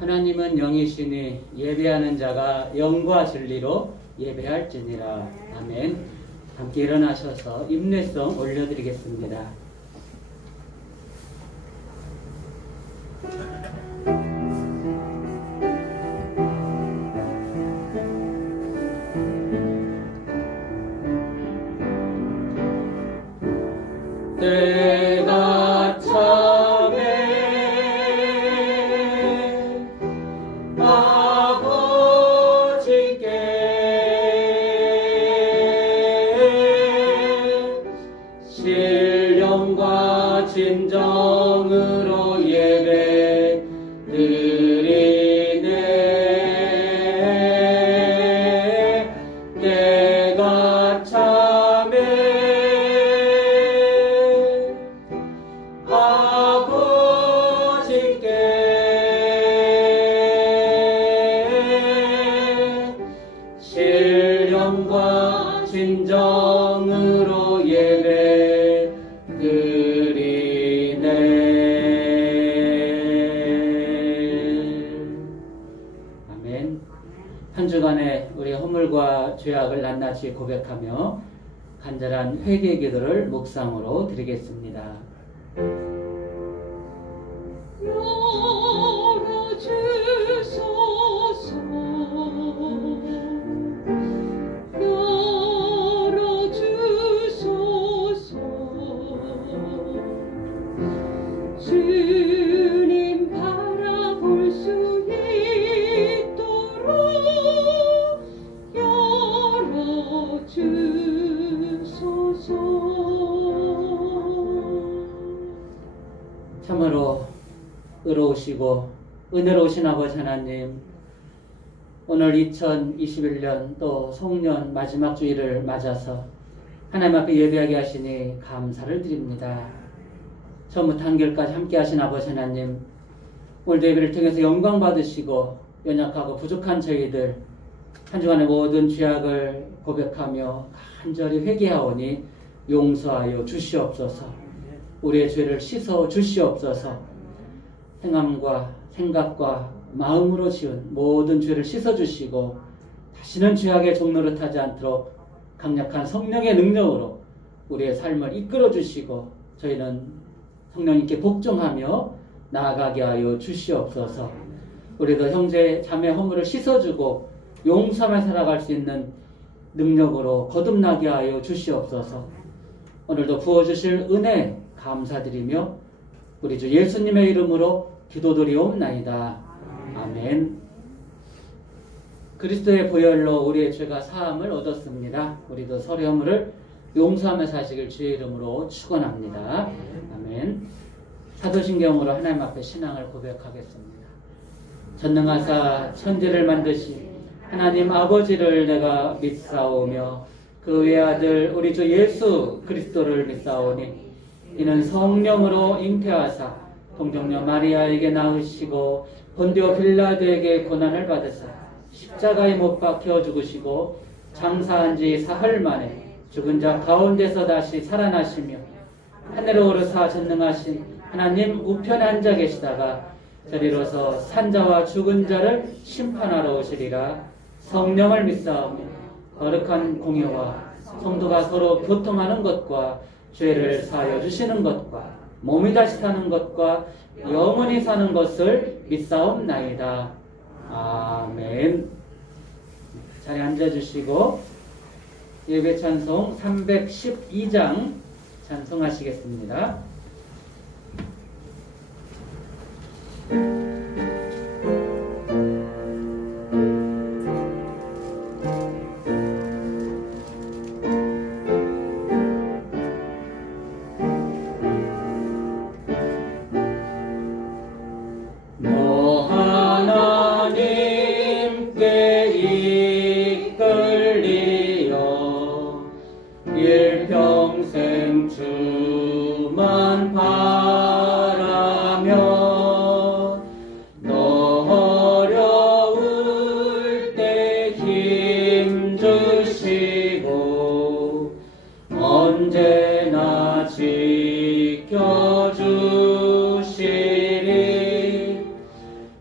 하나님은 영이시니 예배하는 자가 영과 진리로 예배할지니라. 아멘. 함께 일어나셔서 임례성 올려드리겠습니다. 때가 참에 아버지께 신령과 진정으로 예배 드리네. 때가 참에 신령과 진정으로 예배 드리네. 아멘. 한 주간에 우리 허물과 죄악을 낱낱이 고백하며 간절한 회개 기도를 묵상으로 드리겠습니다. 주님 바라볼 수 있도록 열어주소서. 참으로 의로우시고 은혜로우신 아버지 하나님, 오늘 2021년 또 송년 마지막 주일을 맞아서 하나님 앞에 예배하게 하시니 감사를 드립니다. 처음부터 한결까지 함께 하신 아버지 하나님, 오늘 예배를 통해서 영광 받으시고 연약하고 부족한 저희들 한 주간의 모든 죄악을 고백하며 간절히 회개하오니 용서하여 주시옵소서. 우리의 죄를 씻어 주시옵소서. 행함과 생각과 마음으로 지은 모든 죄를 씻어 주시고 다시는 죄악의 종로를 타지 않도록 강력한 성령의 능력으로 우리의 삶을 이끌어 주시고 저희는 성령님께 복종하며 나아가게 하여 주시옵소서. 우리도 형제 자매 허물을 씻어주고 용서하며 살아갈 수 있는 능력으로 거듭나게 하여 주시옵소서. 오늘도 부어주실 은혜 감사드리며 우리 주 예수님의 이름으로 기도드리옵나이다. 아멘. 그리스도의 보혈로 우리의 죄가 사함을 얻었습니다. 우리도 서로의 허물을 용서하며 사시길 주의 이름으로 축원합니다. 아멘. 사도신경으로 하나님 앞에 신앙을 고백하겠습니다. 전능하사 천지를 만드신 하나님 아버지를 내가 믿사오며 그 외아들 우리 주 예수 그리스도를 믿사오니 이는 성령으로 잉태하사 동정녀 마리아에게 낳으시고 본디오 빌라도에게 고난을 받으사 십자가에 못 박혀 죽으시고 장사한 지 사흘 만에 죽은 자 가운데서 다시 살아나시며 하늘로 오르사 전능하신 하나님 우편에 앉아 계시다가 저리로서 산자와 죽은 자를 심판하러 오시리라. 성령을 믿사오며 거룩한 공예와 성도가 서로 교통하는 것과 죄를 사하여 주시는 것과 몸이 다시 사는 것과 영원히 사는 것을 믿사옵나이다. 아멘. 자리에 앉아주시고 예배 찬송 312장 찬송하시겠습니다. 너 하나님께 이끌리어 일평생 주만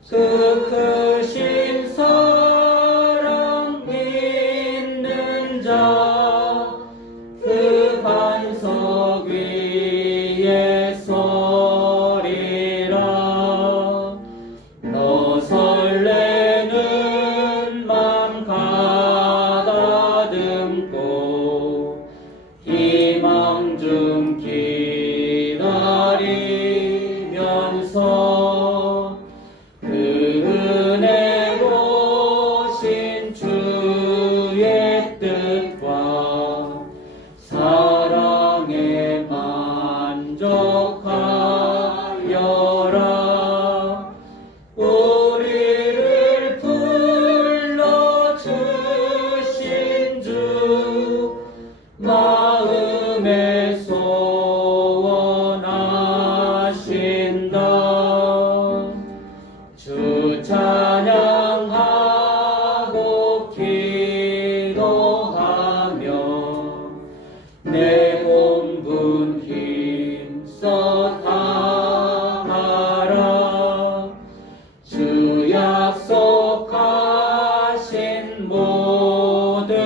그 크신 사랑 믿는 자 그 반석 위에 서리라. 너 설레는 맘 가다듬고 희망 좀 기다리면서 그 은혜로신 주의 뜻과 사랑에 만족하여라. 우리를 불러주신 주 마음에 소원하신다. 주 찬양하고 기도하며 내 온분 힘써 다하라. 주 약속하신 모든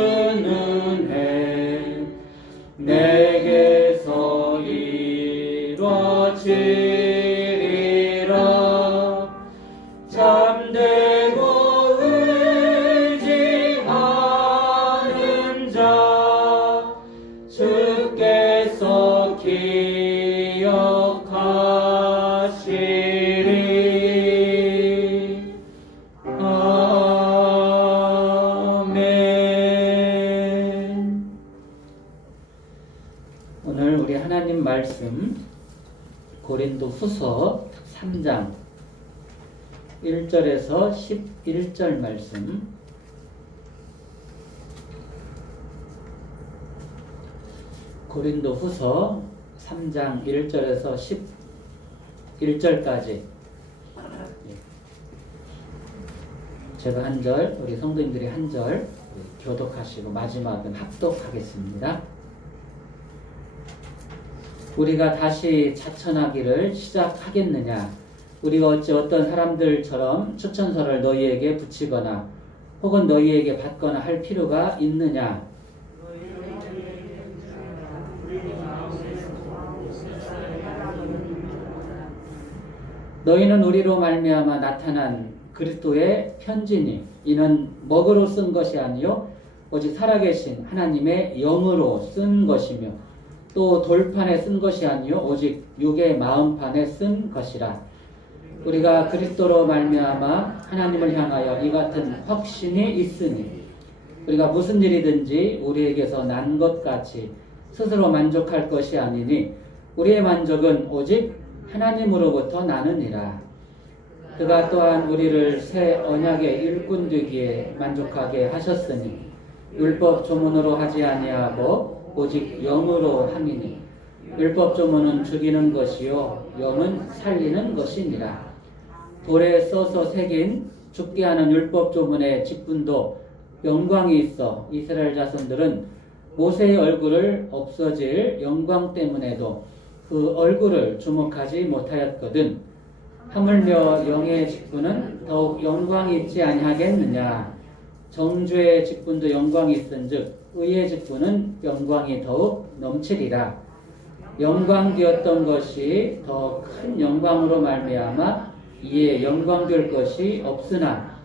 은혜 내게서 이루어지리라. 잠들고 의지하는 자 주께서 기억하시리. 아멘. 오늘 우리 하나님 말씀 고린도 후서 3장 1절에서 11절 말씀. 고린도 후서 3장 1절에서 11절까지 제가 한 절, 우리 성도님들이 한 절 교독하시고 마지막은 합독하겠습니다. 우리가 다시 자천하기를 시작하겠느냐? 우리가 어찌 어떤 사람들처럼 추천서를 너희에게 붙이거나 혹은 너희에게 받거나 할 필요가 있느냐? 너희는 우리로 말미암아 나타난 그리스도의 편지니 이는 먹으로 쓴 것이 아니요 오직 살아계신 하나님의 영으로 쓴 것이며 또 돌판에 쓴 것이 아니요 오직 육의 마음판에 쓴 것이라. 우리가 그리스도로 말미암아 하나님을 향하여 이 같은 확신이 있으니 우리가 무슨 일이든지 우리에게서 난 것 같이 스스로 만족할 것이 아니니 우리의 만족은 오직 하나님으로부터 나느니라. 그가 또한 우리를 새 언약의 일꾼 되기에 만족하게 하셨으니 율법 조문으로 하지 아니하고 오직 영으로 함이니 율법 조문은 죽이는 것이요 영은 살리는 것이니라. 돌에 써서 새긴 죽게 하는 율법 조문의 직분도 영광이 있어 이스라엘 자손들은 모세의 얼굴을 없어질 영광 때문에도 그 얼굴을 주목하지 못하였거든. 하물며 영의 직분은 더욱 영광이 있지 아니하겠느냐. 정죄의 직분도 영광이 있은즉 의의 직분은 영광이 더욱 넘치리라. 영광되었던 것이 더 큰 영광으로 말미암아 이에 영광될 것이 없으나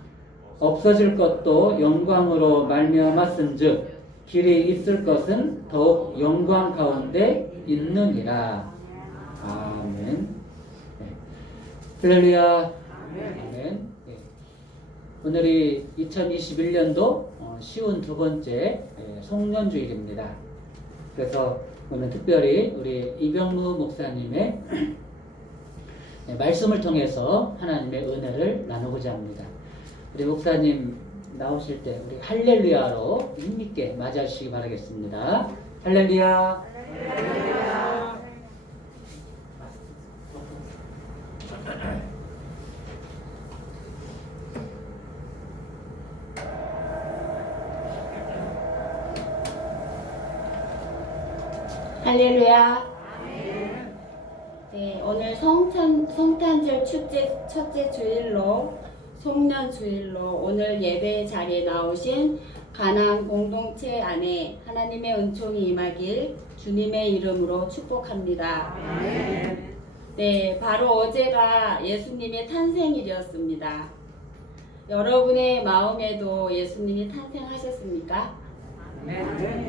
없어질 것도 영광으로 말미암았은즉 길이 있을 것은 더욱 영광 가운데 있느니라. 아멘. 네. 할렐루야. 아멘. 네. 오늘이 2021년도 쉬운 두 번째 송년주일입니다. 그래서 오늘 특별히 우리 이병무 목사님의 말씀을 통해서 하나님의 은혜를 나누고자 합니다. 우리 목사님 나오실 때 우리 할렐루야로 힘있게 맞아주시기 바라겠습니다. 할렐루야. 할렐루야. 할렐루야. 네, 오늘 성탄절 축제 첫째 주일로 송년주일로 오늘 예배 자리에 나오신 가나안 공동체 안에 하나님의 은총이 임하길 주님의 이름으로 축복합니다. 네, 바로 어제가 예수님의 탄생일이었습니다. 여러분의 마음에도 예수님이 탄생하셨습니까?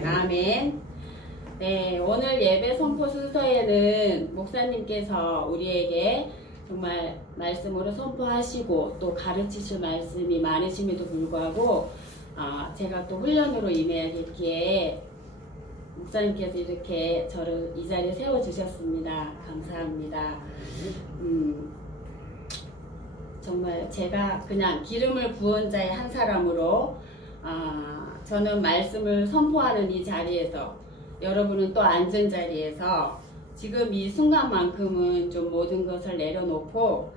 아멘. 네, 오늘 예배 선포 순서에는 목사님께서 우리에게 정말 말씀으로 선포하시고 또 가르치실 말씀이 많으심에도 불구하고 제가 또 훈련으로 임해야겠기에 목사님께서 이렇게 저를 이 자리에 세워주셨습니다. 감사합니다. 정말 제가 그냥 기름을 부은 자의 한 사람으로 저는 말씀을 선포하는 이 자리에서 여러분은 또 앉은 자리에서 지금 이 순간만큼은 좀 모든 것을 내려놓고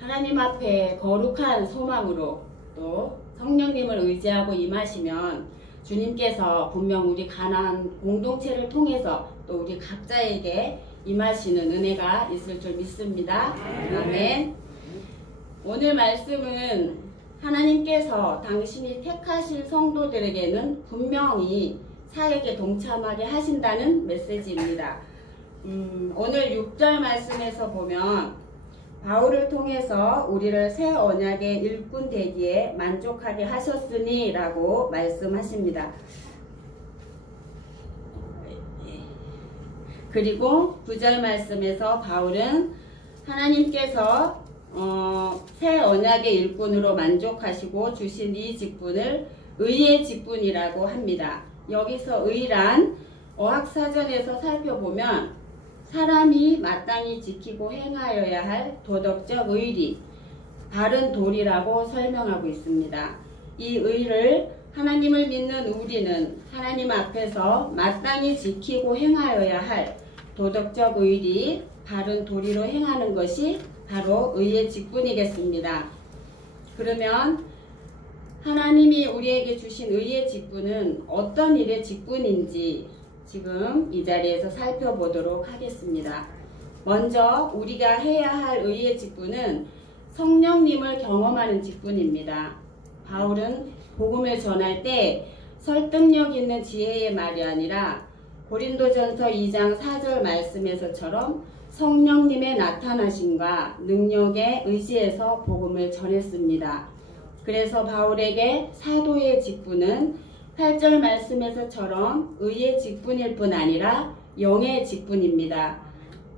하나님 앞에 거룩한 소망으로 또 성령님을 의지하고 임하시면 주님께서 분명 우리 가나안 공동체를 통해서 또 우리 각자에게 임하시는 은혜가 있을 줄 믿습니다. 아멘. 오늘 말씀은 하나님께서 당신이 택하실 성도들에게는 분명히 사역에 동참하게 하신다는 메시지입니다. 오늘 6절 말씀에서 보면 바울을 통해서 우리를 새 언약의 일꾼 되기에 만족하게 하셨으니 라고 말씀하십니다. 그리고 9절 말씀에서 바울은 하나님께서 새 언약의 일꾼으로 만족하시고 주신 이 직분을 의의 직분이라고 합니다. 여기서 의란 어학사전에서 살펴보면 사람이 마땅히 지키고 행하여야 할 도덕적 의리, 바른 도리라고 설명하고 있습니다. 이 의를 하나님을 믿는 우리는 하나님 앞에서 마땅히 지키고 행하여야 할 도덕적 의리, 바른 도리로 행하는 것이 바로 의의 직분이겠습니다. 그러면 하나님이 우리에게 주신 의의 직분은 어떤 일의 직분인지 지금 이 자리에서 살펴보도록 하겠습니다. 먼저 우리가 해야 할 의의 직분은 성령님을 경험하는 직분입니다. 바울은 복음을 전할 때 설득력 있는 지혜의 말이 아니라 고린도전서 2장 4절 말씀에서처럼 성령님의 나타나심과 능력에 의지해서 복음을 전했습니다. 그래서 바울에게 사도의 직분은 8절 말씀에서처럼 의의 직분일 뿐 아니라 영의 직분입니다.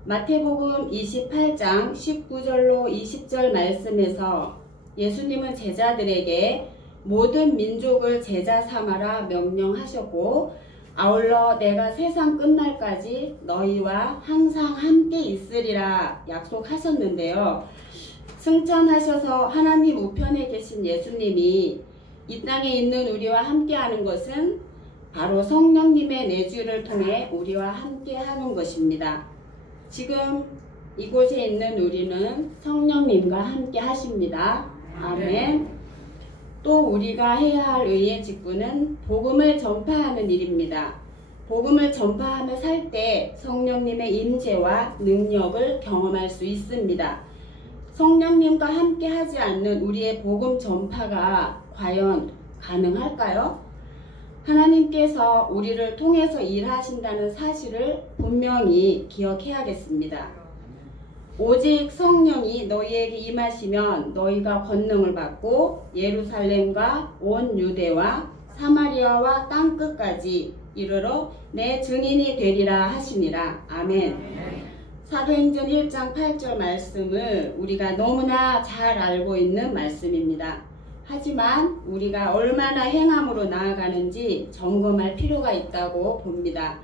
마태복음 28장 19절로 20절 말씀에서 예수님은 제자들에게 모든 민족을 제자 삼아라 명령하셨고 아울러 내가 세상 끝날까지 너희와 항상 함께 있으리라 약속하셨는데요. 승천하셔서 하나님 우편에 계신 예수님이 이 땅에 있는 우리와 함께하는 것은 바로 성령님의 내주를 통해 우리와 함께하는 것입니다. 지금 이곳에 있는 우리는 성령님과 함께 하십니다. 아멘. 또 우리가 해야 할 의의 직분은 복음을 전파하는 일입니다. 복음을 전파하며 살 때 성령님의 임재와 능력을 경험할 수 있습니다. 성령님과 함께 하지 않는 우리의 복음 전파가 과연 가능할까요? 하나님께서 우리를 통해서 일하신다는 사실을 분명히 기억해야겠습니다. 오직 성령이 너희에게 임하시면 너희가 권능을 받고 예루살렘과 온 유대와 사마리아와 땅끝까지 이르러 내 증인이 되리라 하시니라. 아멘. 사도행전 1장 8절 말씀을 우리가 너무나 잘 알고 있는 말씀입니다. 하지만 우리가 얼마나 행함으로 나아가는지 점검할 필요가 있다고 봅니다.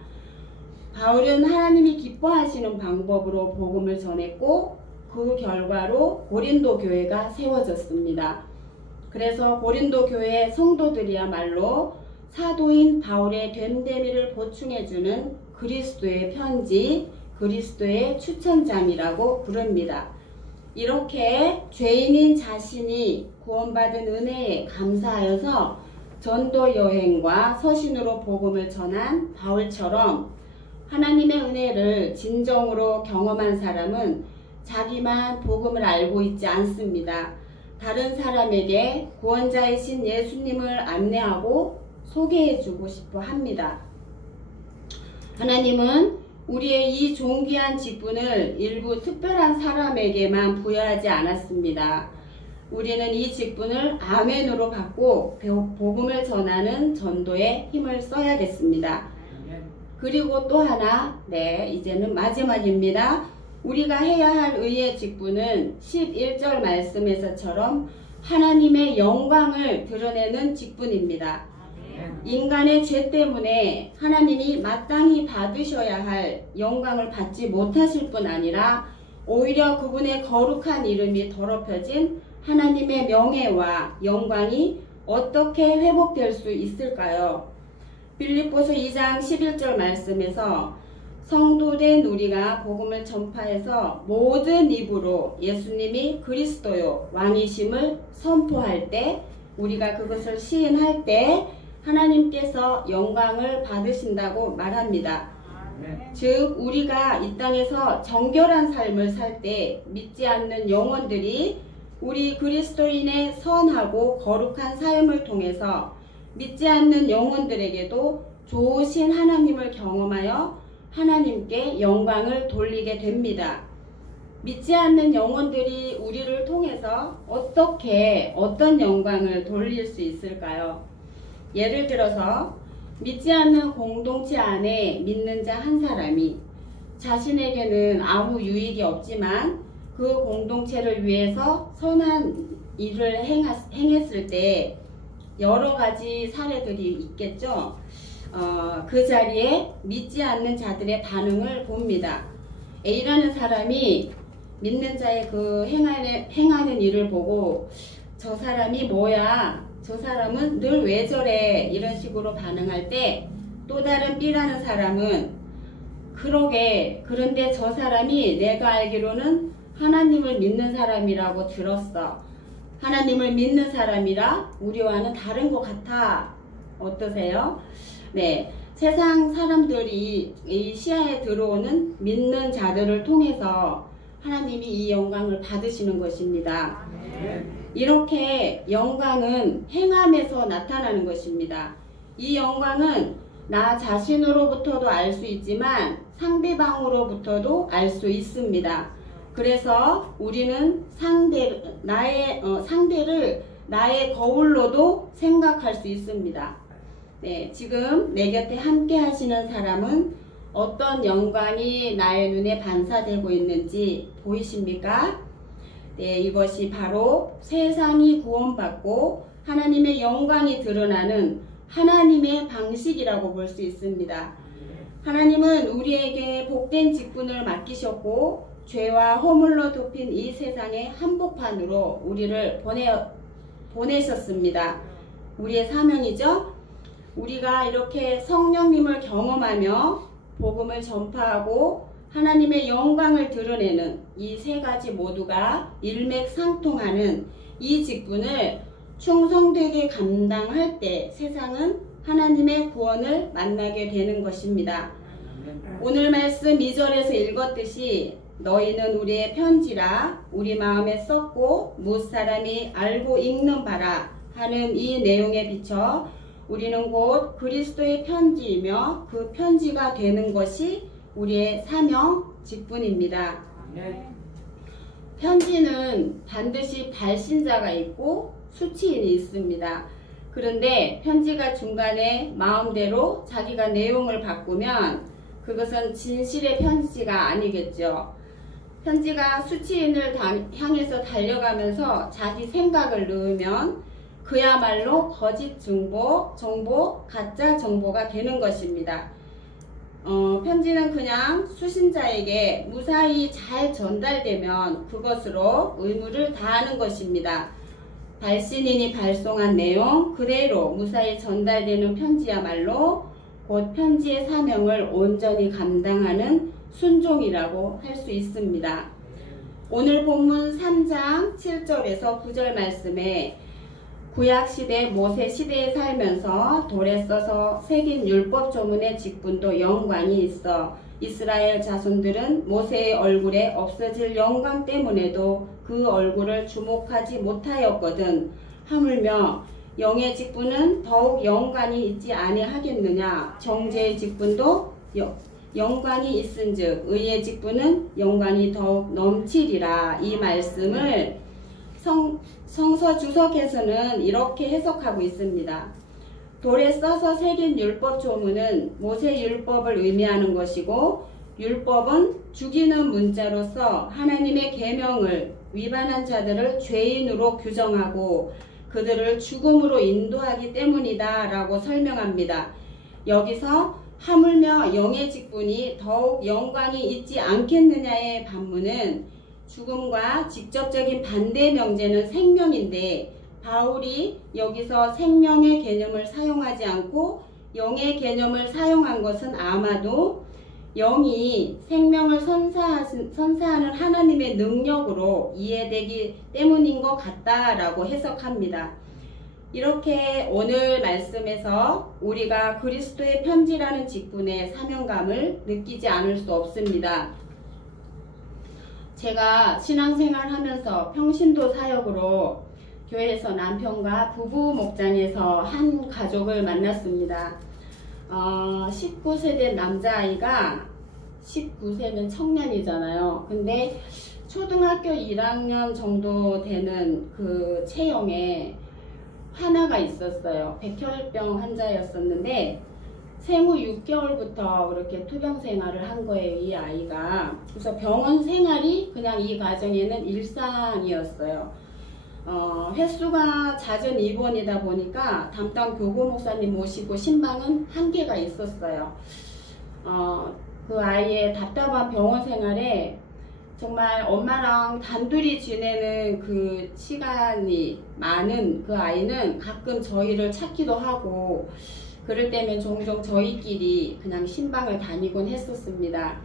바울은 하나님이 기뻐하시는 방법으로 복음을 전했고 그 결과로 고린도 교회가 세워졌습니다. 그래서 고린도 교회 성도들이야말로 사도인 바울의 됨됨이를 보충해주는 그리스도의 편지, 그리스도의 추천장이라고 부릅니다. 이렇게 죄인인 자신이 구원받은 은혜에 감사하여서 전도 여행과 서신으로 복음을 전한 바울처럼 하나님의 은혜를 진정으로 경험한 사람은 자기만 복음을 알고 있지 않습니다. 다른 사람에게 구원자이신 예수님을 안내하고 소개해주고 싶어 합니다. 하나님은 우리의 이 존귀한 직분을 일부 특별한 사람에게만 부여하지 않았습니다. 우리는 이 직분을 아멘으로 받고 복음을 전하는 전도에 힘을 써야겠습니다. 그리고 또 하나, 이제는 마지막입니다. 우리가 해야 할 의의 직분은 11절 말씀에서처럼 하나님의 영광을 드러내는 직분입니다. 인간의 죄 때문에 하나님이 마땅히 받으셔야 할 영광을 받지 못하실 뿐 아니라 오히려 그분의 거룩한 이름이 더럽혀진 하나님의 명예와 영광이 어떻게 회복될 수 있을까요? 빌립보서 2장 11절 말씀에서 성도된 우리가 복음을 전파해서 모든 입으로 예수님이 그리스도요 왕이심을 선포할 때, 우리가 그것을 시인할 때 하나님께서 영광을 받으신다고 말합니다. 즉 우리가 이 땅에서 정결한 삶을 살 때 믿지 않는 영혼들이 우리 그리스도인의 선하고 거룩한 삶을 통해서 믿지 않는 영혼들에게도 좋으신 하나님을 경험하여 하나님께 영광을 돌리게 됩니다. 믿지 않는 영혼들이 우리를 통해서 어떤 영광을 돌릴 수 있을까요? 예를 들어서 믿지 않는 공동체 안에 믿는 자 한 사람이 자신에게는 아무 유익이 없지만 그 공동체를 위해서 선한 일을 행했을 때 여러 가지 사례들이 있겠죠. 그 자리에 믿지 않는 자들의 반응을 봅니다. A라는 사람이 믿는 자의 그 행하는 일을 보고 저 사람이 뭐야? 저 사람은 늘 왜 저래? 이런 식으로 반응할 때 또 다른 B라는 사람은 그런데 저 사람이 내가 알기로는 하나님을 믿는 사람이라고 들었어. 하나님을 믿는 사람이라 우리와는 다른 것 같아. 어떠세요? 네, 세상 사람들이 이 시야에 들어오는 믿는 자들을 통해서 하나님이 이 영광을 받으시는 것입니다. 이렇게 영광은 행함에서 나타나는 것입니다. 이 영광은 나 자신으로부터도 알 수 있지만 상대방으로부터도 알 수 있습니다. 그래서 우리는 상대를 나의 거울로도 생각할 수 있습니다. 네, 지금 내 곁에 함께 하시는 사람은 어떤 영광이 나의 눈에 반사되고 있는지 보이십니까? 네, 이것이 바로 세상이 구원받고 하나님의 영광이 드러나는 하나님의 방식이라고 볼 수 있습니다. 하나님은 우리에게 복된 직분을 맡기셨고 죄와 허물로 덮인 이 세상의 한복판으로 우리를 보내셨습니다. 우리의 사명이죠. 우리가 이렇게 성령님을 경험하며 복음을 전파하고 하나님의 영광을 드러내는 이 세 가지 모두가 일맥상통하는 이 직분을 충성되게 감당할 때 세상은 하나님의 구원을 만나게 되는 것입니다. 오늘 말씀 2절에서 읽었듯이 너희는 우리의 편지라 우리 마음에 썼고 무사람이 알고 읽는 바라 하는 이 내용에 비춰 우리는 곧 그리스도의 편지이며 그 편지가 되는 것이 우리의 사명 직분입니다. 편지는 반드시 발신자가 있고 수치인이 있습니다. 그런데 편지가 중간에 마음대로 자기가 내용을 바꾸면 그것은 진실의 편지가 아니겠죠. 편지가 수치인을 향해서 달려가면서 자기 생각을 넣으면 그야말로 거짓 정보, 가짜 정보가 되는 것입니다. 편지는 그냥 수신자에게 무사히 잘 전달되면 그것으로 의무를 다하는 것입니다. 발신인이 발송한 내용 그대로 무사히 전달되는 편지야말로 곧 편지의 사명을 온전히 감당하는 순종이라고 할 수 있습니다. 오늘 본문 3장 7절에서 9절 말씀에 구약시대 모세 시대에 살면서 돌에 써서 새긴 율법 조문의 직분도 영광이 있어 이스라엘 자손들은 모세의 얼굴에 없어질 영광 때문에도 그 얼굴을 주목하지 못하였거든. 하물며 영의 직분은 더욱 영광이 있지 아니하겠느냐. 정죄의 직분도 영광이 있은즉 의의 직분은 영광이 더욱 넘치리라. 이 말씀을 성서 주석에서는 이렇게 해석하고 있습니다. 돌에 써서 새긴 율법 조문은 모세 율법을 의미하는 것이고, 율법은 죽이는 문자로서 하나님의 계명을 위반한 자들을 죄인으로 규정하고 그들을 죽음으로 인도하기 때문이다 라고 설명합니다. 여기서 하물며 영의 직분이 더욱 영광이 있지 않겠느냐의 반문은 죽음과 직접적인 반대 명제는 생명인데, 바울이 여기서 생명의 개념을 사용하지 않고 영의 개념을 사용한 것은 아마도 영이 생명을 선사하는 하나님의 능력으로 이해되기 때문인 것 같다라고 해석합니다. 이렇게 오늘 말씀에서 우리가 그리스도의 편지라는 직분의 사명감을 느끼지 않을 수 없습니다. 제가 신앙생활 하면서 평신도 사역으로 교회에서 남편과 부부 목장에서 한 가족을 만났습니다. 19세 된 남자아이가 19세면 청년이잖아요. 근데 초등학교 1학년 정도 되는 그 체형에 하나가 있었어요. 백혈병 환자였었는데 생후 6개월부터 그렇게 투병 생활을 한 거예요, 이 아이가. 그래서 병원 생활이 그냥 이 가정에는 일상이었어요. 횟수가 잦은 입원이다 보니까 담당 교구 목사님 모시고 신방은 한계가 있었어요. 그 아이의 답답한 병원 생활에 정말 엄마랑 단둘이 지내는 그 시간이 많은 그 아이는 가끔 저희를 찾기도 하고, 그럴 때면 종종 저희끼리 그냥 신방을 다니곤 했었습니다.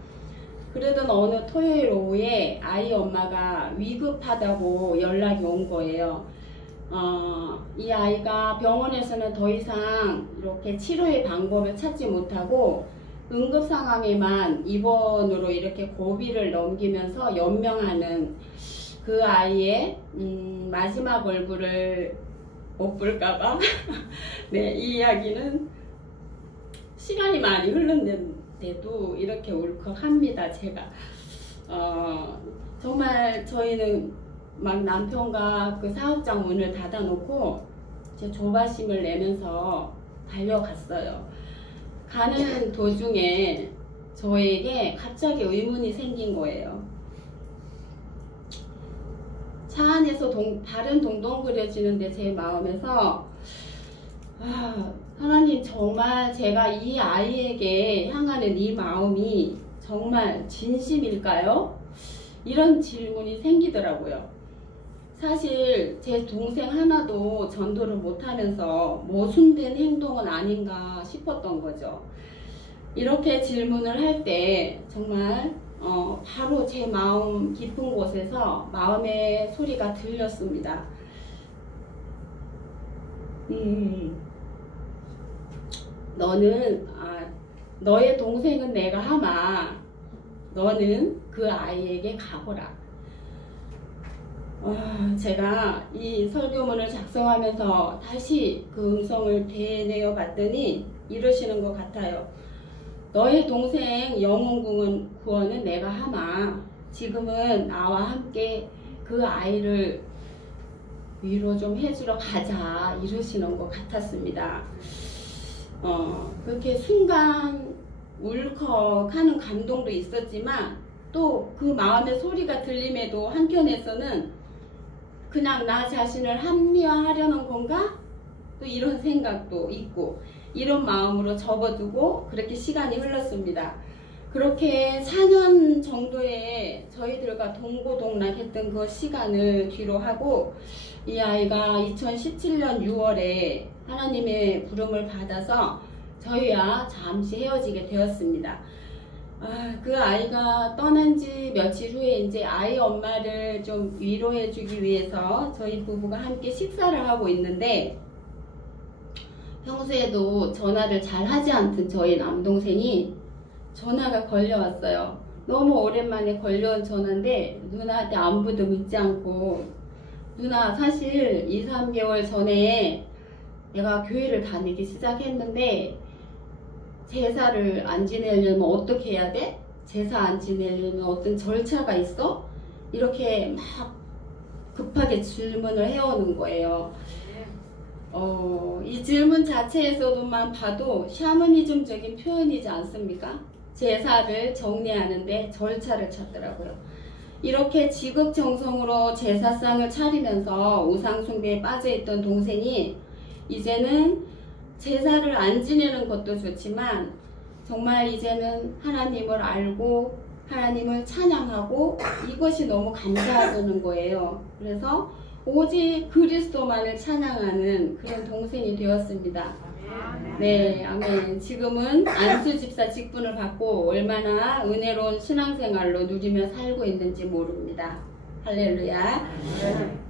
그러던 어느 토요일 오후에 아이 엄마가 위급하다고 연락이 온 거예요. 이 아이가 병원에서는 더 이상 이렇게 치료의 방법을 찾지 못하고 응급 상황에만 입원으로 이렇게 고비를 넘기면서 연명하는 그 아이의 마지막 얼굴을 못 볼까봐 네, 이 이야기는 시간이 많이 흘렀는데도 이렇게 울컥합니다. 제가 정말 저희는 막 남편과 그 사업장 문을 닫아놓고 제 조바심을 내면서 달려갔어요. 가는 도중에 저에게 갑자기 의문이 생긴 거예요. 차 안에서 발은 동동그려지는데 제 마음에서 하나님, 정말 제가 이 아이에게 향하는 이 마음이 정말 진심일까요? 이런 질문이 생기더라고요. 사실 제 동생 하나도 전도를 못하면서 모순된 행동은 아닌가 싶었던 거죠. 이렇게 질문을 할 때 정말 바로 제 마음 깊은 곳에서 마음의 소리가 들렸습니다. 너의 동생은 내가 하마, 너는 그 아이에게 가보라. 제가 이 설교문을 작성하면서 다시 그 음성을 되뇌어 봤더니 이러시는 것 같아요. 너의 동생 영혼 구원은 내가 하마. 지금은 나와 함께 그 아이를 위로 좀 해주러 가자, 이러시는 것 같았습니다. 그렇게 순간 울컥하는 감동도 있었지만 또 그 마음의 소리가 들림에도 한켠에서는 그냥 나 자신을 합리화하려는 건가? 또 이런 생각도 있고, 이런 마음으로 접어두고 그렇게 시간이 흘렀습니다. 그렇게 4년 정도의 저희들과 동고동락했던 그 시간을 뒤로 하고 이 아이가 2017년 6월에 하나님의 부름을 받아서 저희와 잠시 헤어지게 되었습니다. 그 아이가 떠난 지 며칠 후에 이제 아이 엄마를 좀 위로해 주기 위해서 저희 부부가 함께 식사를 하고 있는데, 평소에도 전화를 잘 하지 않던 저희 남동생이 전화가 걸려왔어요. 너무 오랜만에 걸려온 전화인데 누나한테 안부도 묻지 않고, 누나 사실 2, 3개월 전에 내가 교회를 다니기 시작했는데 제사를 안 지내려면 어떻게 해야 돼? 제사 안 지내려면 어떤 절차가 있어? 이렇게 막 급하게 질문을 해오는 거예요. 이 질문 자체에서도만 봐도 샤머니즘적인 표현이지 않습니까? 제사를 정리하는데 절차를 찾더라고요. 이렇게 지극정성으로 제사상을 차리면서 우상숭배에 빠져있던 동생이 이제는 제사를 안 지내는 것도 좋지만 정말 이제는 하나님을 알고 하나님을 찬양하고 이것이 너무 감사하다는 거예요. 그래서 오직 그리스도만을 찬양하는 그런 동생이 되었습니다. 네, 아멘. 지금은 안수집사 직분을 받고 얼마나 은혜로운 신앙생활로 누리며 살고 있는지 모릅니다. 할렐루야.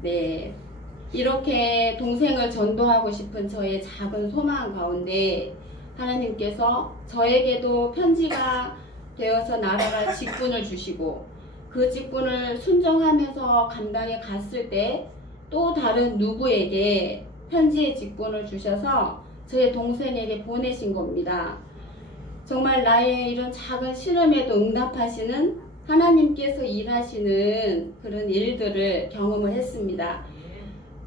네, 이렇게 동생을 전도하고 싶은 저의 작은 소망 가운데 하나님께서 저에게도 편지가 되어서 나아갈 직분을 주시고 그 직분을 순종하면서 감당해 갔을 때 또 다른 누구에게 편지의 직분을 주셔서 저의 동생에게 보내신 겁니다. 정말 나의 이런 작은 실험에도 응답하시는 하나님께서 일하시는 그런 일들을 경험을 했습니다.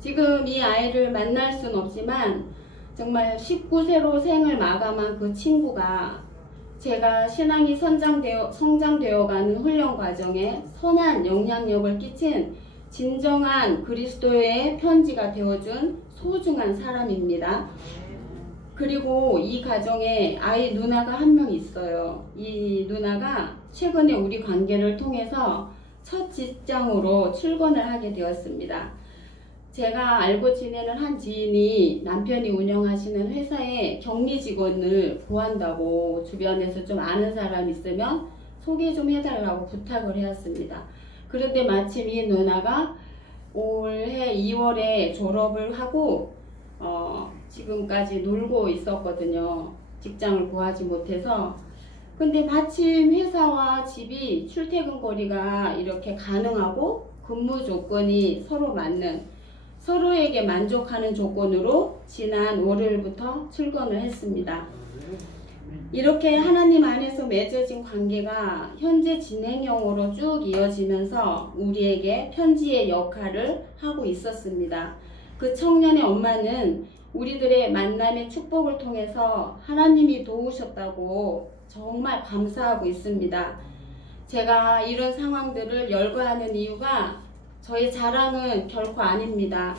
지금 이 아이를 만날 순 없지만 정말 19세로 생을 마감한 그 친구가 제가 신앙이 성장되어가는 훈련 과정에 선한 영향력을 끼친 진정한 그리스도의 편지가 되어준 소중한 사람입니다. 그리고 이 가정에 아이 누나가 한 명 있어요. 이 누나가 최근에 우리 관계를 통해서 첫 직장으로 출근을 하게 되었습니다. 제가 알고 지내는 한 지인이 남편이 운영하시는 회사에 격리 직원을 구한다고 주변에서 좀 아는 사람 있으면 소개 좀 해달라고 부탁을 해왔습니다. 그런데 마침 이 누나가 올해 2월에 졸업을 하고 지금까지 놀고 있었거든요. 직장을 구하지 못해서. 근데 마침 회사와 집이 출퇴근 거리가 이렇게 가능하고 근무 조건이 서로 맞는, 서로에게 만족하는 조건으로 지난 월요일부터 출근을 했습니다. 이렇게 하나님 안에서 맺어진 관계가 현재 진행형으로 쭉 이어지면서 우리에게 편지의 역할을 하고 있었습니다. 그 청년의 엄마는 우리들의 만남의 축복을 통해서 하나님이 도우셨다고 정말 감사하고 있습니다. 제가 이런 상황들을 열거하는 이유가 저의 자랑은 결코 아닙니다.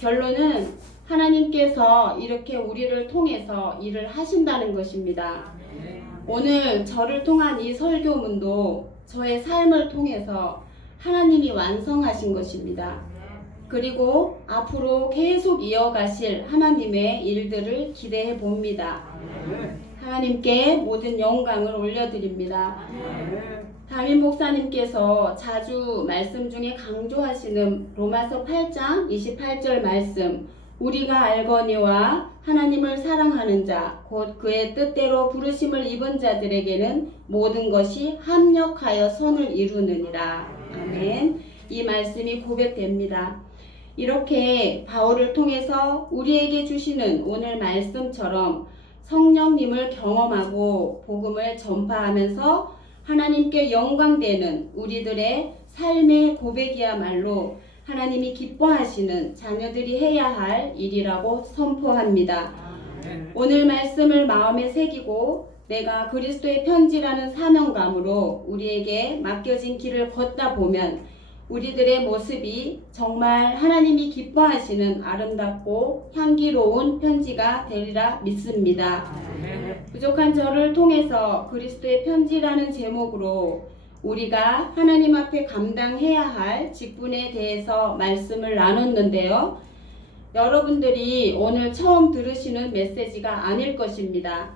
결론은 하나님께서 이렇게 우리를 통해서 일을 하신다는 것입니다. 오늘 저를 통한 이 설교문도 저의 삶을 통해서 하나님이 완성하신 것입니다. 그리고 앞으로 계속 이어가실 하나님의 일들을 기대해 봅니다. 하나님께 모든 영광을 올려드립니다. 담임 목사님께서 자주 말씀 중에 강조하시는 로마서 8장 28절 말씀, 우리가 알거니와 하나님을 사랑하는 자, 곧 그의 뜻대로 부르심을 입은 자들에게는 모든 것이 합력하여 선을 이루느니라. 아멘. 이 말씀이 고백됩니다. 이렇게 바울을 통해서 우리에게 주시는 오늘 말씀처럼 성령님을 경험하고 복음을 전파하면서 하나님께 영광되는 우리들의 삶의 고백이야말로 하나님이 기뻐하시는 자녀들이 해야 할 일이라고 선포합니다. 오늘 말씀을 마음에 새기고 내가 그리스도의 편지라는 사명감으로 우리에게 맡겨진 길을 걷다 보면 우리들의 모습이 정말 하나님이 기뻐하시는 아름답고 향기로운 편지가 되리라 믿습니다. 부족한 저를 통해서 그리스도의 편지라는 제목으로 우리가 하나님 앞에 감당해야 할 직분에 대해서 말씀을 나눴는데요. 여러분들이 오늘 처음 들으시는 메시지가 아닐 것입니다.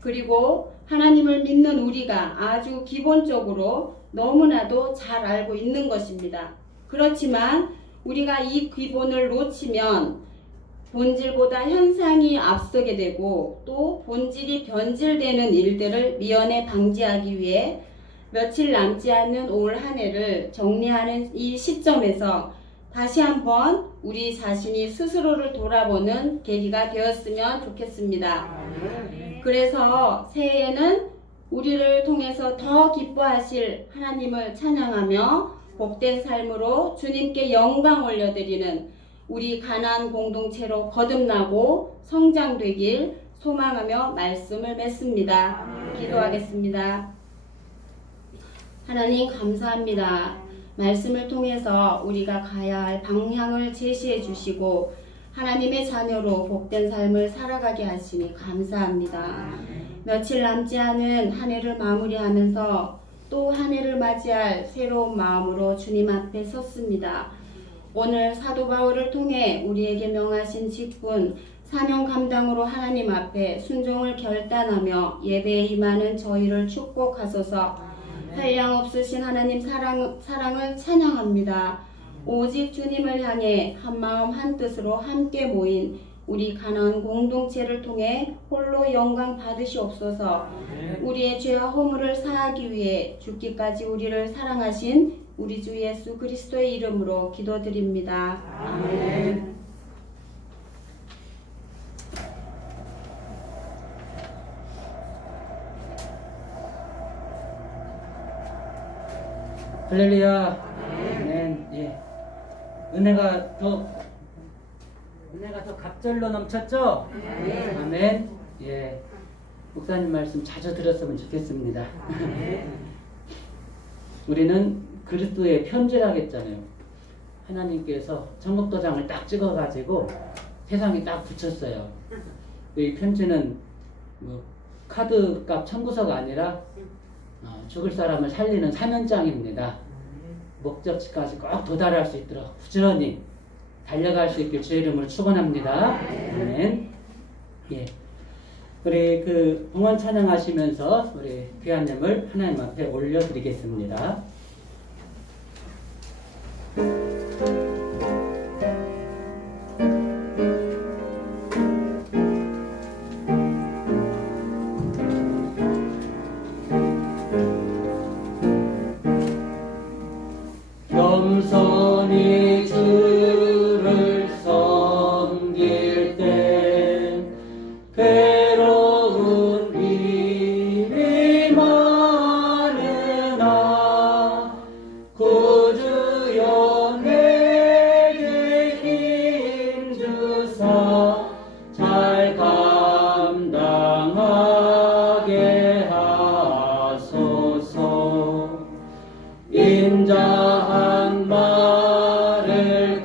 그리고 하나님을 믿는 우리가 아주 기본적으로 너무나도 잘 알고 있는 것입니다. 그렇지만 우리가 이 기본을 놓치면 본질보다 현상이 앞서게 되고 또 본질이 변질되는 일들을 미연에 방지하기 위해 며칠 남지 않는 올 한 해를 정리하는 이 시점에서 다시 한번 우리 자신이 스스로를 돌아보는 계기가 되었으면 좋겠습니다. 그래서 새해에는 우리를 통해서 더 기뻐하실 하나님을 찬양하며 복된 삶으로 주님께 영광 올려드리는 우리 가나안 공동체로 거듭나고 성장되길 소망하며 말씀을 맺습니다. 기도하겠습니다. 하나님 감사합니다. 말씀을 통해서 우리가 가야 할 방향을 제시해 주시고 하나님의 자녀로 복된 삶을 살아가게 하시니 감사합니다. 며칠 남지 않은 한 해를 마무리하면서 또 한 해를 맞이할 새로운 마음으로 주님 앞에 섰습니다. 오늘 사도 바울을 통해 우리에게 명하신 직분, 사명 감당으로 하나님 앞에 순종을 결단하며 예배에 임하는 저희를 축복하소서. 한량 없으신 하나님 사랑을 찬양합니다. 오직 주님을 향해 한마음 한뜻으로 함께 모인 우리 가나안 공동체를 통해 홀로 영광 받으시옵소서. 우리의 죄와 허물을 사하기 위해 죽기까지 우리를 사랑하신 우리 주 예수 그리스도의 이름으로 기도드립니다. 아멘. 할렐루야. 아멘. 예. 은혜가 더 갑절로 넘쳤죠? 아멘. 예. 목사님 말씀 자주 들었으면 좋겠습니다. 우리는 그리스도의 편지라고 했잖아요. 하나님께서 전국도장을 딱 찍어가지고 세상에 딱 붙였어요. 이 편지는 뭐 카드값 청구서가 아니라 죽을 사람을 살리는 사면장입니다. 목적지까지 꼭 도달할 수 있도록 부지런히 달려갈 수 있길 주의 이름으로 축원합니다. 아멘. 예. 우리 그 봉헌 찬양하시면서 우리 귀한 예물 하나님 앞에 올려드리겠습니다. 겸손히 주를 섬길 때 괴로운 일이 많으나 구주여 내게 힘주사 잘 감당하게 하소서. 인자한 말을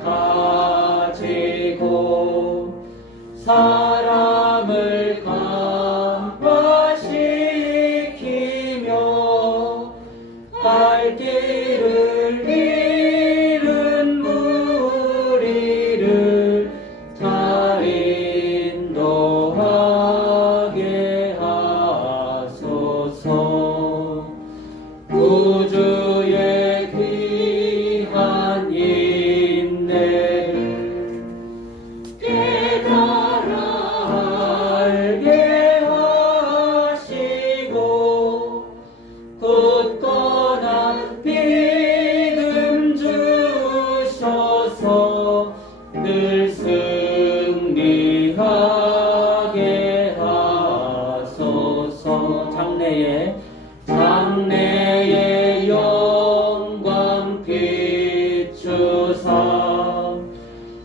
가지고 사람을 감화시키며 갈 길을 잃은 무리를 잘 인도하게 하소서. 구주의 귀한 인내를 깨달아 알게 하시고 굳건한 믿음 주셔서 늘 승리하게 하소서. 장래의 영광 비추사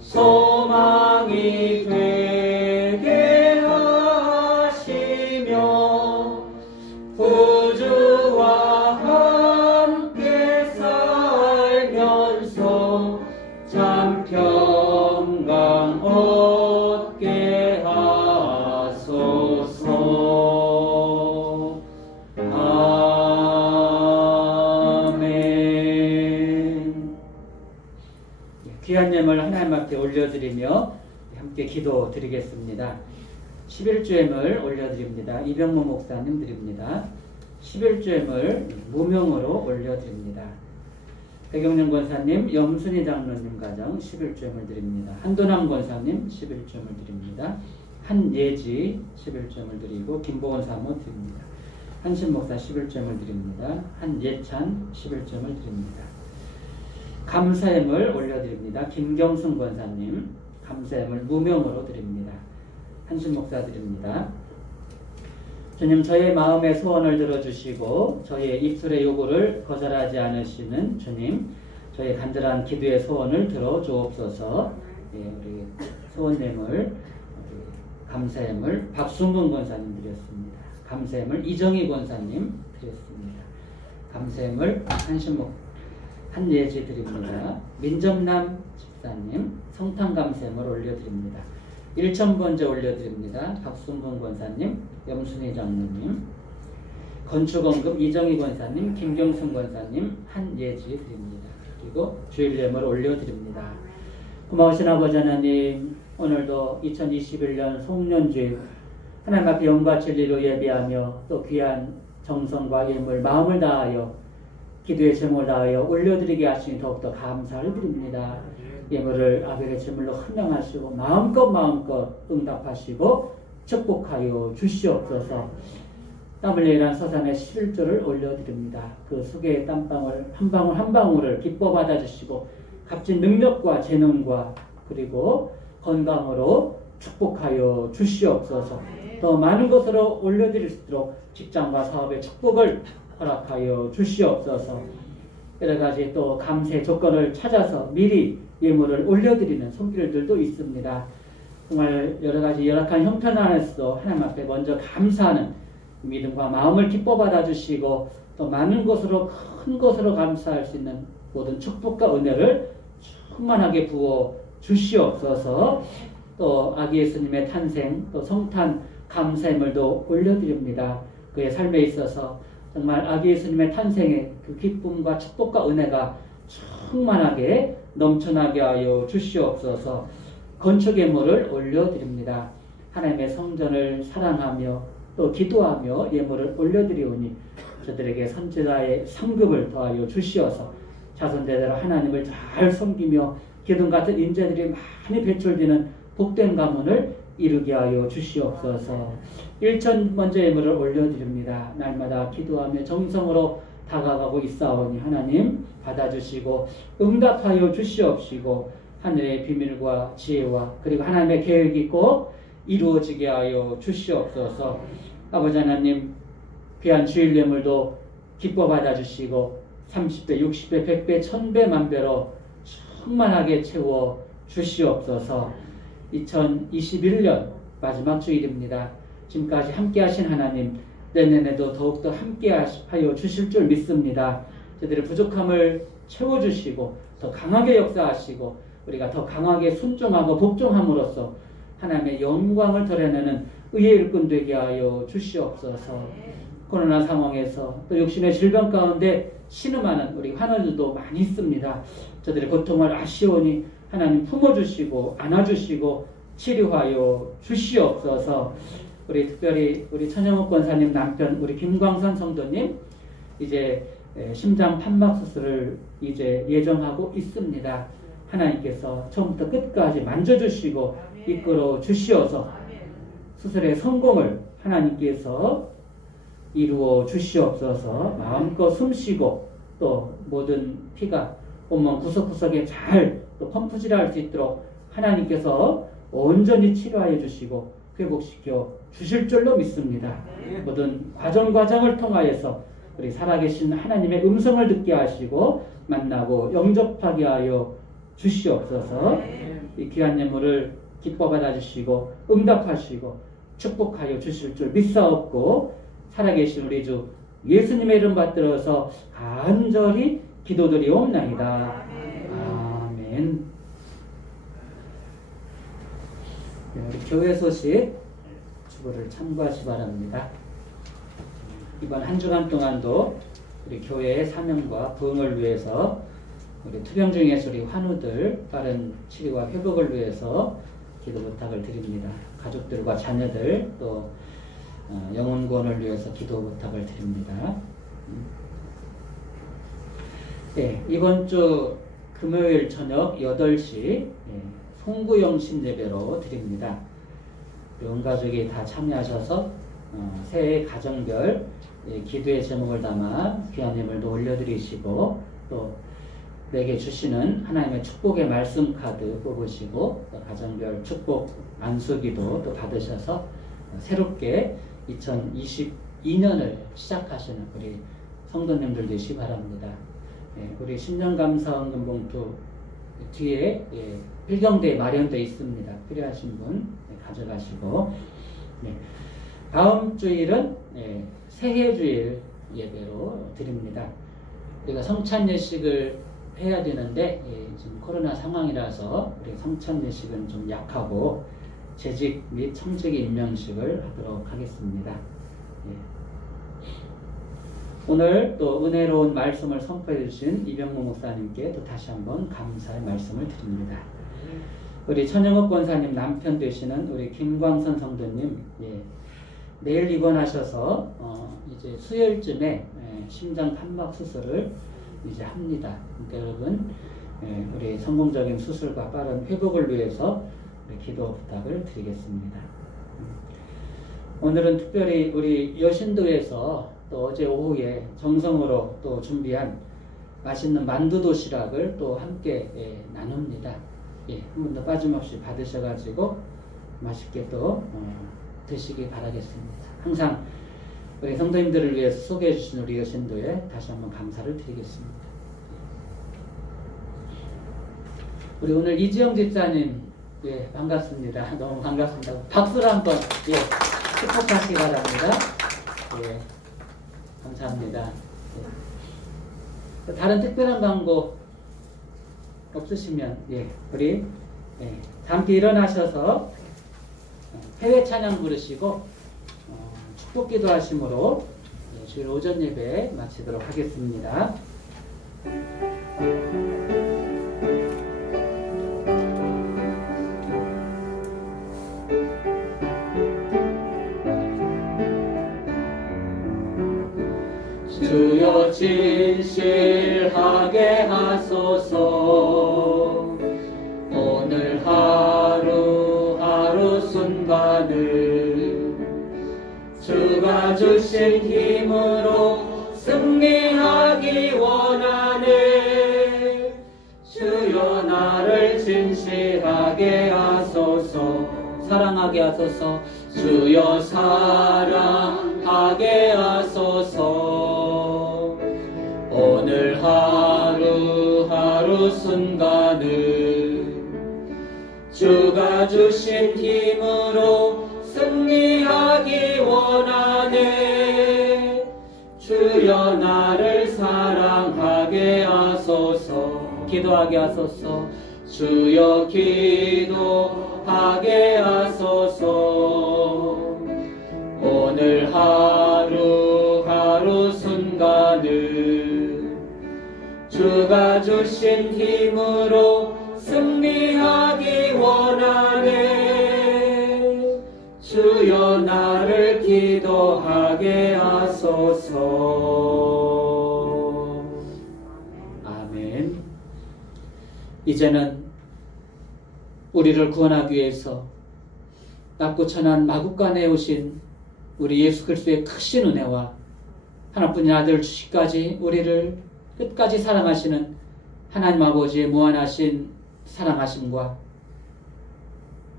소망이 되게 하시며 구주와 함께 살면서 참 평강 얻게 하소서. 아멘. 귀한 예물 하나님 앞에 올려드리며 함께 기도 드리겠습니다. 11주 예물 올려드립니다. 이병모 목사님 드립니다. 11주 예물 무명으로 올려드립니다. 백영년 권사님, 염순희 장로님 가정 11조을 드립니다. 한도남 권사님 11조을 드립니다. 한예지 11조을 드리고 김보원 사모 드립니다. 한신 목사 11조을 드립니다. 한예찬 11조을 드립니다. 감사함을 올려드립니다. 김경순 권사님 감사함을 무명으로 드립니다. 한신 목사 드립니다. 주님, 저의 마음의 소원을 들어주시고 저의 입술의 요구를 거절하지 않으시는 주님, 저의 간절한 기도의 소원을 들어주옵소서. 우리 소원님을 감사함을 박순근 권사님 드렸습니다. 감사함을 이정희 권사님 드렸습니다. 감사함을 한예지 드립니다. 민점남 집사님 성탄 감사함을 올려드립니다. 1,000번째 올려드립니다. 박순근 권사님, 염순희 장로님, 건축원금 이정희 권사님, 김경순 권사님, 한예지 드립니다. 그리고 주일예물 올려드립니다. 고마우신 아버지 하나님, 오늘도 2021년 송년주일 하나님 앞에 영과 진리로 예배하며 또 귀한 정성과 예물 마음을 다하여 기도의 제목을 다하여 올려드리게 하시니 더욱더 감사를 드립니다. 예물을 아벨의 제물로 헌명하시고 마음껏 응답하시고 축복하여 주시옵소서. 땀 흘려 일한 서산의 11조를 올려드립니다. 그 수계의 땀방울 한 방울 한 방울을 기뻐 받아주시고 값진 능력과 재능과 그리고 건강으로 축복하여 주시옵소서. 더 많은 것으로 올려드릴 수 있도록 직장과 사업의 축복을 허락하여 주시옵소서. 여러 가지 또 감세 조건을 찾아서 미리 예물을 올려드리는 손길들도 있습니다. 정말 여러 가지 열악한 형편 안에서도 하나님 앞에 먼저 감사하는 믿음과 마음을 기뻐 받아주시고 또 많은 것으로 큰 것으로 감사할 수 있는 모든 축복과 은혜를 충만하게 부어 주시옵소서. 또 아기 예수님의 탄생 또 성탄 감사예물도 올려드립니다. 그의 삶에 있어서 정말 아기 예수님의 탄생의 그 기쁨과 축복과 은혜가 충만하게 넘쳐나게 하여 주시옵소서. 건축예물을 올려드립니다. 하나님의 성전을 사랑하며 또 기도하며 예물을 올려드리오니 저들에게 선지자의 상급을 더하여 주시어서 자손대대로 하나님을 잘 섬기며 기둥 같은 인재들이 많이 배출되는 복된 가문을 이루게 하여 주시옵소서. 1,000번째 예물을 올려드립니다. 날마다 기도하며 정성으로 다가가고 있사오니 하나님 받아주시고 응답하여 주시옵시고 하늘의 비밀과 지혜와 그리고 하나님의 계획이 꼭 이루어지게 하여 주시옵소서. 아버지 하나님, 귀한 주일 예물도 기뻐 받아주시고 30배, 60배, 100배, 1000배, 만배로 충만하게 채워 주시옵소서. 2021년 마지막 주일입니다. 지금까지 함께 하신 하나님, 내년에도 더욱더 함께 하여 주실 줄 믿습니다. 저들의 부족함을 채워주시고 더 강하게 역사하시고 우리가 더 강하게 순종하고 복종함으로써 하나님의 영광을 드러내는 의의 일꾼 되게 하여 주시옵소서. 코로나 상황에서 또 육신의 질병 가운데 신음하는 우리 환우들도 많이 있습니다. 저들의 고통을 아시오니 하나님 품어주시고 안아주시고 치료하여 주시옵소서. 우리 특별히 우리 천영욱 권사님 남편 우리 김광선 성도님 이제 심장 판막 수술을 이제 예정하고 있습니다. 하나님께서 처음부터 끝까지 만져주시고 이끌어 주시어서 수술의 성공을 하나님께서 이루어 주시옵소서. 마음껏 숨쉬고 또 모든 피가 온몸 구석구석에 잘 또 펌프질할 수 있도록 하나님께서 온전히 치료하여 주시고 회복시켜 주실 줄로 믿습니다. 모든 과정을 통하여서 우리 살아계신 하나님의 음성을 듣게 하시고 만나고 영접하게 하여 주시옵소서. 이 귀한 예물을 기뻐 받아주시고 응답하시고 축복하여 주실 줄 믿사옵고 살아계신 우리 주 예수님의 이름 받들어서 간절히 기도드리옵나이다. 아멘. 우리 교회 소식 주보를 참고하시 바랍니다. 이번 한 주간 동안도 우리 교회의 사명과 부흥을 위해서 우리 투병 중에서 우리 환우들 빠른 치료와 회복을 위해서 기도 부탁을 드립니다. 가족들과 자녀들 또 영혼 구원을 위해서 기도 부탁을 드립니다. 예, 이번 주 금요일 저녁 8시 송구영 신예배로 드립니다. 온 가족이 다 참여하셔서 새해 가정별 기도의 제목을 담아 귀한 예물도 올려드리시고 또 내게 주시는 하나님의 축복의 말씀 카드 뽑으시고 또 가정별 축복 안수기도 또 받으셔서 새롭게 2022년을 시작하시는 우리 성도님들 되시기 바랍니다. 우리 신년감사헌금 봉투 뒤에 필경대에 마련되어 있습니다. 필요하신 분 가져가시고 다음 주일은 새해주일 예배로 드립니다. 우리가 성찬 예식을 해야 되는데 지금 코로나 상황이라서 우리 성찬 예식은 좀 약하고 재직 및 청직 임명식을 하도록 하겠습니다. 오늘 또 은혜로운 말씀을 선포해 주신 이병무 목사님께 또 다시 한번 감사의 말씀을 드립니다. 우리 천영욱 권사님 남편 되시는 우리 김광선 성도님 내일 입원하셔서 이제 수요일쯤에 심장 판막 수술을 이제 합니다. 그러니까 여러분 우리 성공적인 수술과 빠른 회복을 위해서 기도 부탁을 드리겠습니다. 오늘은 특별히 우리 여신도에서 또 어제 오후에 정성으로 또 준비한 맛있는 만두 도시락을 또 함께 나눕니다. 한 번도 빠짐없이 받으셔가지고 맛있게 또 드시기 바라겠습니다. 항상 우리 성도님들을 위해서 소개해 주신 우리 여신도에 다시 한번 감사를 드리겠습니다. 우리 오늘 이지영 집사님 반갑습니다. 너무 반갑습니다. 박수를 한번 축복하시기 바랍니다. 감사합니다. 다른 특별한 광고 없으시면 우리 함께 일어나셔서 해외 찬양 부르시고 축복 기도하심으로 주일 오전 예배 마치도록 하겠습니다. 주여 진실하게 하소서. 오늘 하루하루 순간을 주가 주신 힘으로 승리하기 원하네. 주여 나를 진실하게 하소서. 사랑하게 하소서. 주여 사랑하게 하소서. 오늘 하루하루 순간을 주가 주신 힘으로 승리하기 원하네. 주여 나를 사랑하게 하소서. 기도하게 하소서. 주여 기도하게 하소서. 오늘 하루하루 순간을 주가 주신 힘으로 승리하기 원하네. 주여 나를 기도하게 하소서. 아멘. 이제는 우리를 구원하기 위해서 낮고 천한 마국간에 오신 우리 예수 그리스도의 크신 은혜와 하나뿐인 아들 주시까지 우리를 끝까지 사랑하시는 하나님 아버지의 무한하신 사랑하심과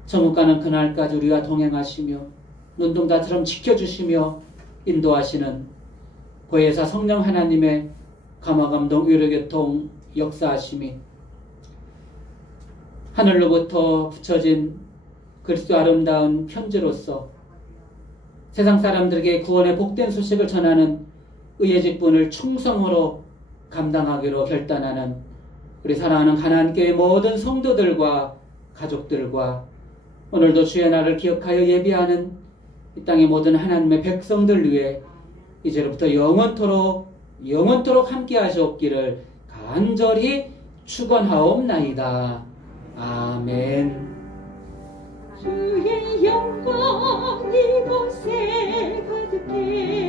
천국 가는 그날까지 우리와 동행하시며 눈동자처럼 지켜주시며 인도하시는 보혜사 성령 하나님의 감화감동 위로교통 역사하심이 하늘로부터 붙여진 그리스도 아름다운 편지로서 세상 사람들에게 구원의 복된 소식을 전하는 의의 직분을 충성으로 감당하기로 결단하는 우리 사랑하는 가나안교회 모든 성도들과 가족들과 오늘도 주의 날을 기억하여 예비하는 이 땅의 모든 하나님의 백성들 위해 이제로부터 영원토록 함께 하시옵기를 간절히 축원하옵나이다. 아멘. 주의 영광 이곳에 가득해